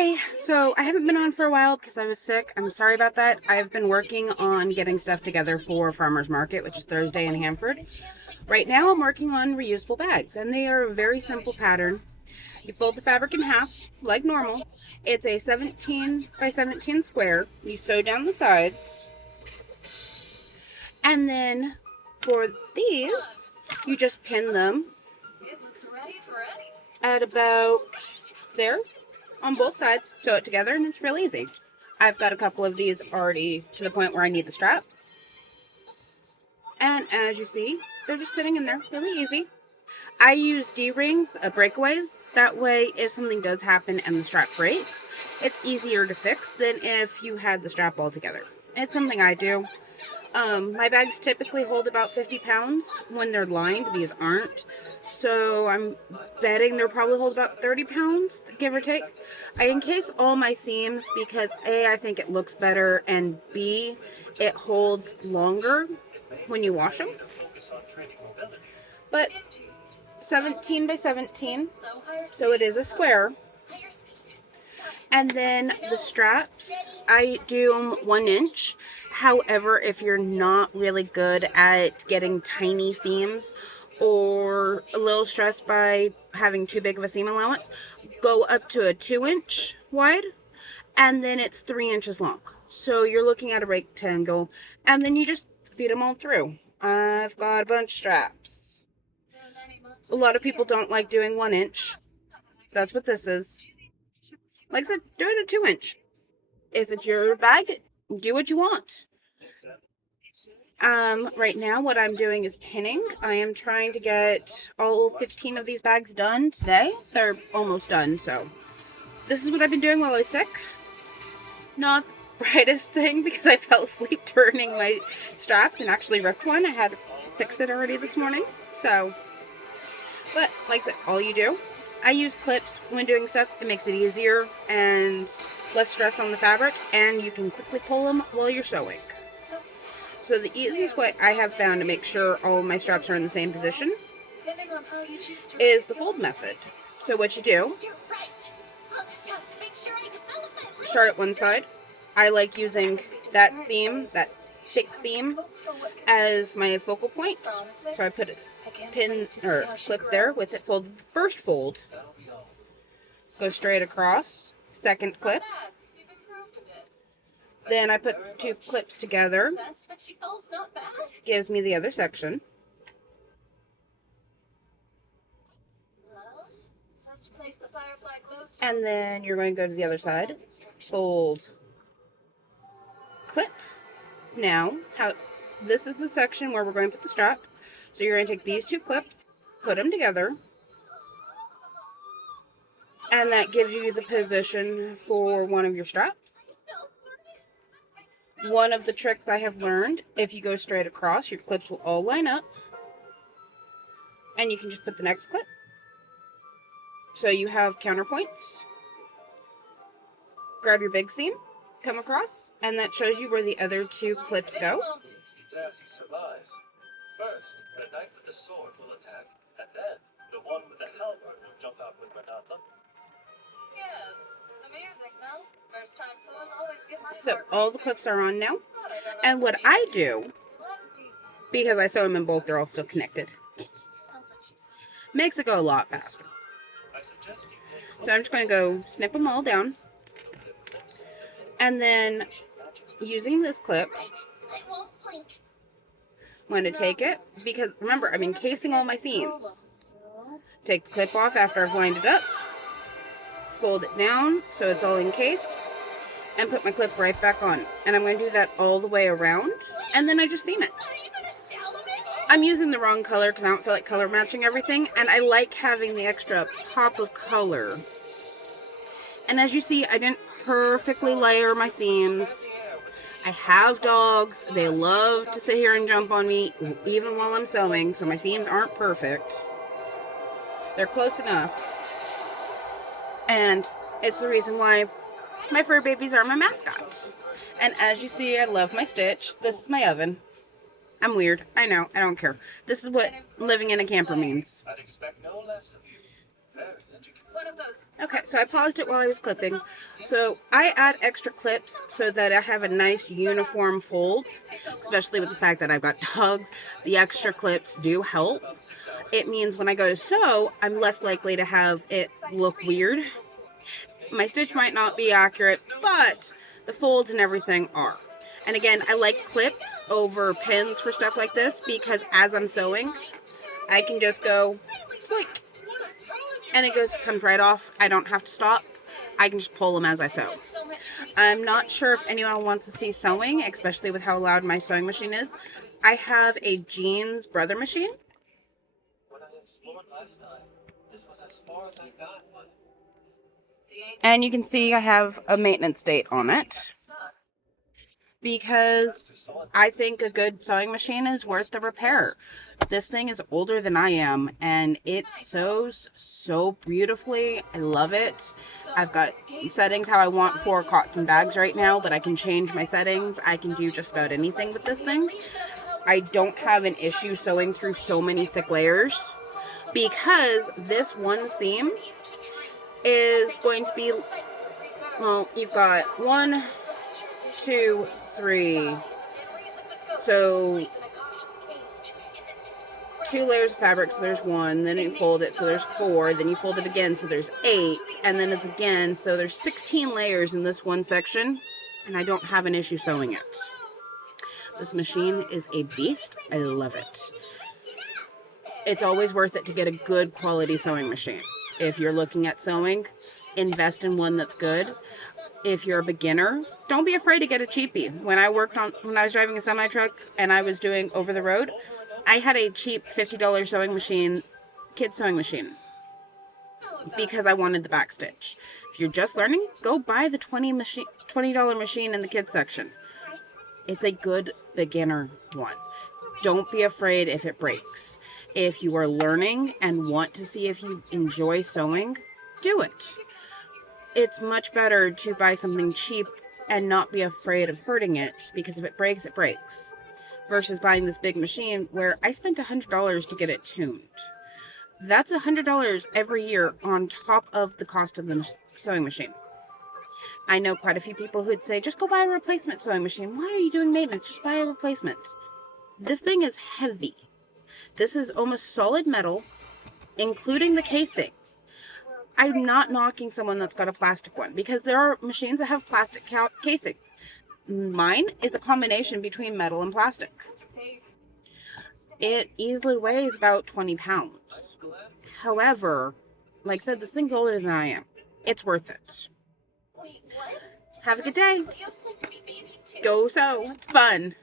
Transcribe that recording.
Hi. So I haven't been on for a while because I was sick. I'm sorry about that. I've been working on getting stuff together for Farmers Market, which is Thursday in Hanford. Right now I'm working on reusable bags, and they are a very simple pattern. You fold the fabric in half like normal. It's a 17 by 17 square. You sew down the sides, and then for these, you just pin them at about there on both sides, sew it together, and it's real easy. I've got a couple of these already to the point where I need the strap. And as you see, they're just sitting in there really easy. I use D-rings, breakaways. That way, if something does happen and the strap breaks, it's easier to fix than if you had the strap all together. It's something I do. My bags typically hold about 50 pounds when they're lined. These aren't. So I'm betting they'll probably hold about 30 pounds, give or take. I encase all my seams because A, I think it looks better, and B, it holds longer when you wash them. But 17 by 17, so it is a square. And then the straps, I do them 1 inch. However, if you're not really good at getting tiny seams or a little stressed by having too big of a seam allowance, go up to a 2-inch wide, and then it's 3 inches long. So you're looking at a rectangle, and then you just feed them all through. I've got a bunch of straps. A lot of people don't like doing 1 inch. That's what this is. Like I said, do it a 2-inch. If it's your bag, do what you want. Right now what I'm doing is pinning. I am trying to get all 15 of these bags done today. They're almost done, so this is what I've been doing while I was sick. Not the brightest thing because I fell asleep turning my straps and actually ripped one. I had to fix it already this morning. So, but like I said, all you do, I use clips when doing stuff. It makes it easier and less stress on the fabric, and you can quickly pull them while you're sewing. So the easiest way I have found to make sure all of my straps are in the same position is the fold method. So what you do, start at one side. I like using that seam, that thick seam, as my focal point. So I put a pin or clip there with it folded. First fold, go straight across. Second clip. Then I put 2 clips together. Gives me the other section. And then you're going to go to the other side. Fold. Clip. Now, this is the section where we're going to put the strap. So you're going to take these 2 clips, put them together, and that gives you the position for one of your straps. One of the tricks I have learned, if you go straight across, your clips will all line up, and you can just put the next clip. So you have counterpoints. Grab your big seam, come across, and that shows you where the other 2 clips go. It's as you surmise. First, the knight with the sword will attack, and then the one with the halberd will jump out when we're not looking. Yes, the music, no? First time fools always get my So all the clips are on now. And what I do, because I sew them in bulk, they're all still connected, makes it go a lot faster. So I'm just going to go snip them all down. And then using this clip, I'm going to take it, because remember, I'm encasing all my seams. Take the clip off after I've lined it up. Fold it down so it's all encased, and put my clip right back on. And I'm going to do that all the way around, and then I just seam it. I'm using the wrong color because I don't feel like color matching everything, and I like having the extra pop of color. And as you see, I didn't perfectly layer my seams. I have dogs. They love to sit here and jump on me even while I'm sewing, so my seams aren't perfect. They're close enough. And it's the reason why my fur babies are my mascot. And as you see, I love my stitch. This is my oven. I'm weird. I know. I don't care. This is what living in a camper means. I'd expect no less of you. very educated. One of those. Okay, so I paused it while I was clipping. So I add extra clips so that I have a nice uniform fold, especially with the fact that I've got dogs. The extra clips do help. About 6 hours. It means when I go to sew, I'm less likely to have it look weird. My stitch might not be accurate, but the folds and everything are. And again, I like clips over pins for stuff like this because as I'm sewing, I can just go flick, and it comes right off. I don't have to stop. I can just pull them as I sew. I'm not sure if anyone wants to see sewing, especially with how loud my sewing machine is. I have a Jeans brother machine. When I explored last night, this was as far as I got, but And you can see I have a maintenance date on it because I think a good sewing machine is worth the repair. This thing is older than I am and it sews so beautifully. I love it. I've got settings how I want for cotton bags right now, but I can change my settings. I can do just about anything with this thing. I don't have an issue sewing through so many thick layers because this one seam is going to be, well, you've got 1, 2, 3, so 2 layers of fabric, so there's 1, then you fold it, so there's 4, then you fold it again, so there's 8, and then it's again, so there's 16 layers in this one section, and I don't have an issue sewing it. This machine is a beast. I love it. It's always worth it to get a good quality sewing machine. If you're looking at sewing, invest in one that's good. If you're a beginner, don't be afraid to get a cheapie. When I was driving a semi truck and I was doing over the road, I had a cheap $50 sewing machine, kid sewing machine, because I wanted the back stitch. If you're just learning, go buy the $20 machine in the kids section. It's a good beginner one. Don't be afraid if it breaks. If you are learning and want to see if you enjoy sewing, do it. It's much better to buy something cheap and not be afraid of hurting it, because if it breaks, it breaks. Versus buying this big machine where I spent $100 to get it tuned. That's $100 every year on top of the cost of the sewing machine. I know quite a few people who'd say, just go buy a replacement sewing machine. Why are you doing maintenance? Just buy a replacement. This thing is heavy. This is almost solid metal, including the casing. I'm not knocking someone that's got a plastic one, because there are machines that have plastic casings. Mine is a combination between metal and plastic. It easily weighs about 20 pounds. However, like I said, this thing's older than I am. It's worth it. Have a good day. Go sew. It's fun.